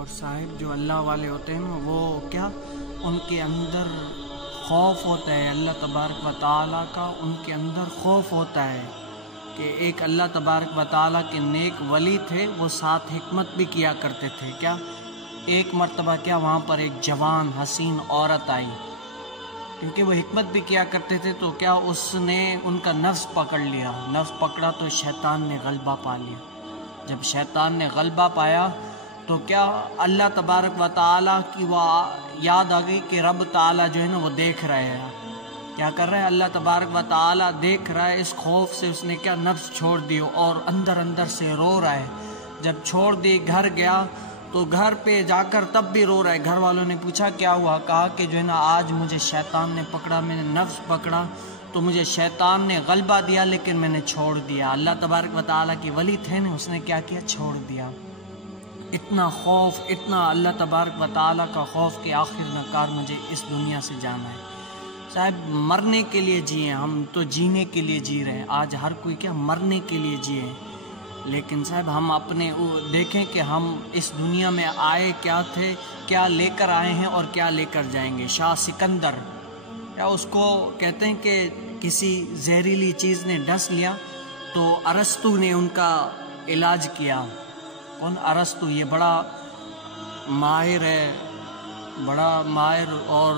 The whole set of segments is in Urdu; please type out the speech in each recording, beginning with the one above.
اور صاحب جو اللہ والے ہوتے ہیں نا وہ کیا ان کے اندر خوف ہوتا ہے اللہ تبارک و تعالیٰ کا، ان کے اندر خوف ہوتا ہے کہ ایک اللہ تبارک و تعالیٰ کے نیک ولی تھے، وہ ساتھ حکمت بھی کیا کرتے تھے۔ کیا ایک مرتبہ کیا وہاں پر ایک جوان حسین عورت آئی، کیونکہ وہ حکمت بھی کیا کرتے تھے، تو کیا اس نے ان کا نفس پکڑ لیا، نفس پکڑا تو شیطان نے غلبہ پا لیا۔ جب شیطان نے غلبہ پایا تو کیا اللہ تبارک و تعالیٰ کی وہ یاد آ گئی کہ رب تعالیٰ جو ہے نا وہ دیکھ رہے ہیں، کیا کر رہے ہیں، اللہ تبارک و تعالیٰ دیکھ رہا ہے۔ اس خوف سے اس نے کیا نفس چھوڑ دی اور اندر اندر سے رو رہا ہے۔ جب چھوڑ دی گھر گیا تو گھر پہ جا کر تب بھی رو رہا ہے۔ گھر والوں نے پوچھا کیا ہوا، کہا کہ جو ہے نا آج مجھے شیطان نے پکڑا، میں نے نفس پکڑا تو مجھے شیطان نے غلبہ دیا لیکن میں نے چھوڑ دیا۔ اللہ تبارک و تعالیٰ کے ولی تھے نا، اس نے کیا کیا، چھوڑ دیا۔ اتنا خوف، اتنا اللہ تبارک و تعالیٰ کا خوف کہ آخر نکار مجھے اس دنیا سے جانا ہے۔ صاحب مرنے کے لیے جیے، ہم تو جینے کے لیے جی رہے ہیں۔ آج ہر کوئی کیا مرنے کے لیے جیے، لیکن صاحب ہم اپنے دیکھیں کہ ہم اس دنیا میں آئے کیا تھے، کیا لے کر آئے ہیں اور کیا لے کر جائیں گے۔ شاہ سکندر کیا اس کو کہتے ہیں کہ کسی زہریلی چیز نے ڈس لیا تو ارسطو نے ان کا علاج کیا۔ کون؟ ارسطو، یہ بڑا ماہر ہے، بڑا ماہر اور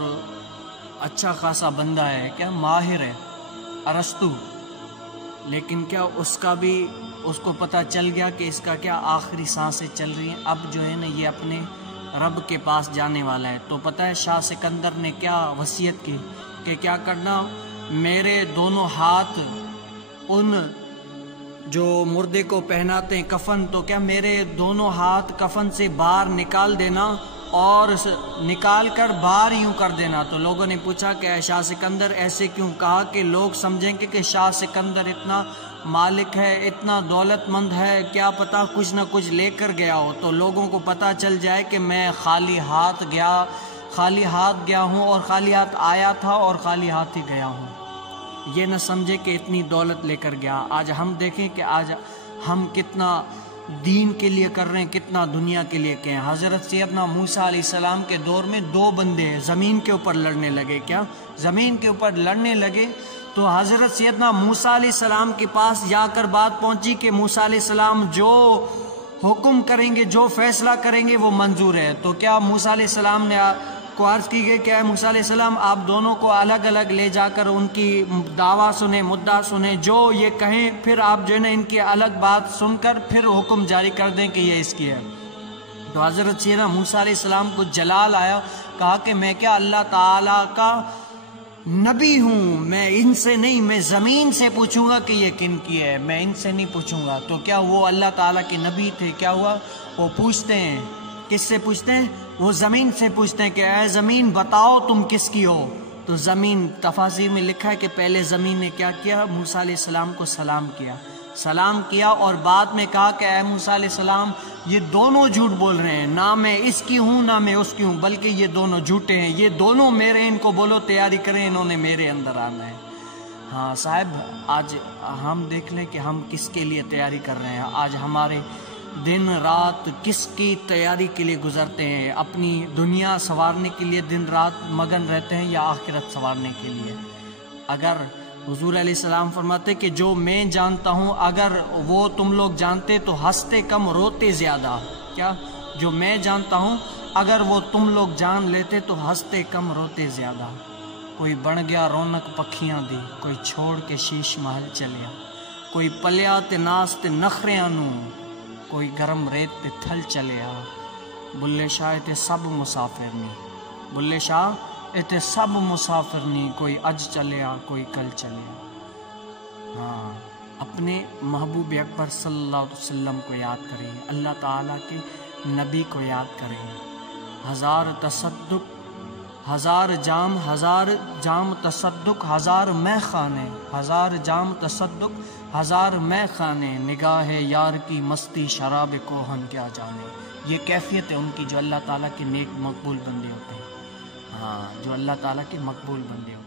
اچھا خاصا بندہ ہے، کیا ماہر ہے ارسطو، لیکن کیا اس کا بھی اس کو پتہ چل گیا کہ اس کا کیا آخری سانسیں چل رہی ہیں، اب جو ہے نا یہ اپنے رب کے پاس جانے والا ہے۔ تو پتہ ہے شاہ سکندر نے کیا وصیت کی کہ کیا کرنا، میرے دونوں ہاتھ ان جو مردے کو پہناتے ہیں کفن، تو کیا میرے دونوں ہاتھ کفن سے باہر نکال دینا اور نکال کر باہر یوں کر دینا۔ تو لوگوں نے پوچھا کہ شاہ سکندر ایسے کیوں؟ کہا کہ لوگ سمجھیں گے کہ شاہ سکندر اتنا مالک ہے، اتنا دولت مند ہے، کیا پتہ کچھ نہ کچھ لے کر گیا ہو، تو لوگوں کو پتہ چل جائے کہ میں خالی ہاتھ گیا ہوں اور خالی ہاتھ آیا تھا اور خالی ہاتھ ہی گیا ہوں۔ یہ نہ سمجھے کہ اتنی دولت لے کر گیا۔ آج ہم دیکھیں کہ آج ہم کتنا دین کے لیے کر رہے ہیں، کتنا دنیا کے لیے کہ حضرت سیدنا موسیٰ علیہ السلام کے دور میں دو بندے زمین کے اوپر لڑنے لگے، کیا زمین کے اوپر لڑنے لگے تو حضرت سیدنا موسیٰ علیہ السلام کے پاس جا کر بات پہنچی کہ موسیٰ علیہ السلام جو حکم کریں گے، جو فیصلہ کریں گے وہ منظور ہے۔ تو کیا موسیٰ علیہ السلام نے کو عرض کی گئی کہ اے موسیٰ علیہ السلام آپ دونوں کو الگ الگ لے جا کر ان کی دعویٰ سنیں، مدعا سنیں، جو یہ کہیں پھر آپ جو ہے نا ان کی الگ بات سن کر پھر حکم جاری کر دیں کہ یہ اس کی ہے۔ تو حضرت سیدنا موسیٰ علیہ السلام کو جلال آیا، کہا کہ میں کیا اللہ تعالیٰ کا نبی ہوں، میں ان سے نہیں، میں زمین سے پوچھوں گا کہ یہ کن کی ہے، میں ان سے نہیں پوچھوں گا۔ تو کیا وہ اللہ تعالیٰ کے نبی تھے، کیا ہوا، وہ پوچھتے ہیں، کس سے پوچھتے ہیں؟ وہ زمین سے پوچھتے ہیں کہ اے زمین بتاؤ تم کس کی ہو۔ تو زمین، تفاسیر میں لکھا ہے کہ پہلے زمین نے کیا کیا، موسیٰ علیہ السلام کو سلام کیا اور بعد میں کہا کہ اے موسیٰ علیہ السلام یہ دونوں جھوٹ بول رہے ہیں، نہ میں اس کی ہوں نہ میں اس کی ہوں، بلکہ یہ دونوں جھوٹے ہیں، یہ دونوں میرے، ان کو بولو تیاری کریں، انہوں نے میرے اندر آنا ہے۔ ہاں صاحب آج ہم دیکھ لیں کہ ہم کس کے لیے تیاری کر رہے ہیں، آج ہمارے دن رات کس کی تیاری کے لیے گزرتے ہیں، اپنی دنیا سنوارنے کے لیے دن رات مگن رہتے ہیں یا آخرت سنوارنے کے لیے؟ اگر حضور علیہ السلام فرماتے کہ جو میں جانتا ہوں اگر وہ تم لوگ جانتے تو ہنستے کم روتے زیادہ، کیا جو میں جانتا ہوں اگر وہ تم لوگ جان لیتے تو ہنستے کم روتے زیادہ۔ کوئی بن گیا رونق پکھیاں دی، کوئی چھوڑ کے شیش محل چلیا، کوئی پلیا تے ناس تے نخریاں نو، کوئی گرم ریت تے تھل چلیا، بلے شاہ تے سب مسافر نہیں، بلے شاہ تے سب مسافر نہیں، کوئی اج چلیا کوئی کل چلیا۔ ہاں اپنے محبوب اکبر صلی اللہ علیہ وسلم کو یاد کریں، اللہ تعالیٰ کے نبی کو یاد کریں۔ ہزار تصدق، ہزار جام تصدق، ہزار میں خانے، ہزار جام تصدق، ہزار میں خانے، نگاہ یار کی مستی شراب کو ہم کیا جانے۔ یہ کیفیت ہے ان کی جو اللہ تعالیٰ کے نیک مقبول بندے ہوتے ہیں، ہاں جو اللہ تعالیٰ کے مقبول بندے ہوتے ہیں۔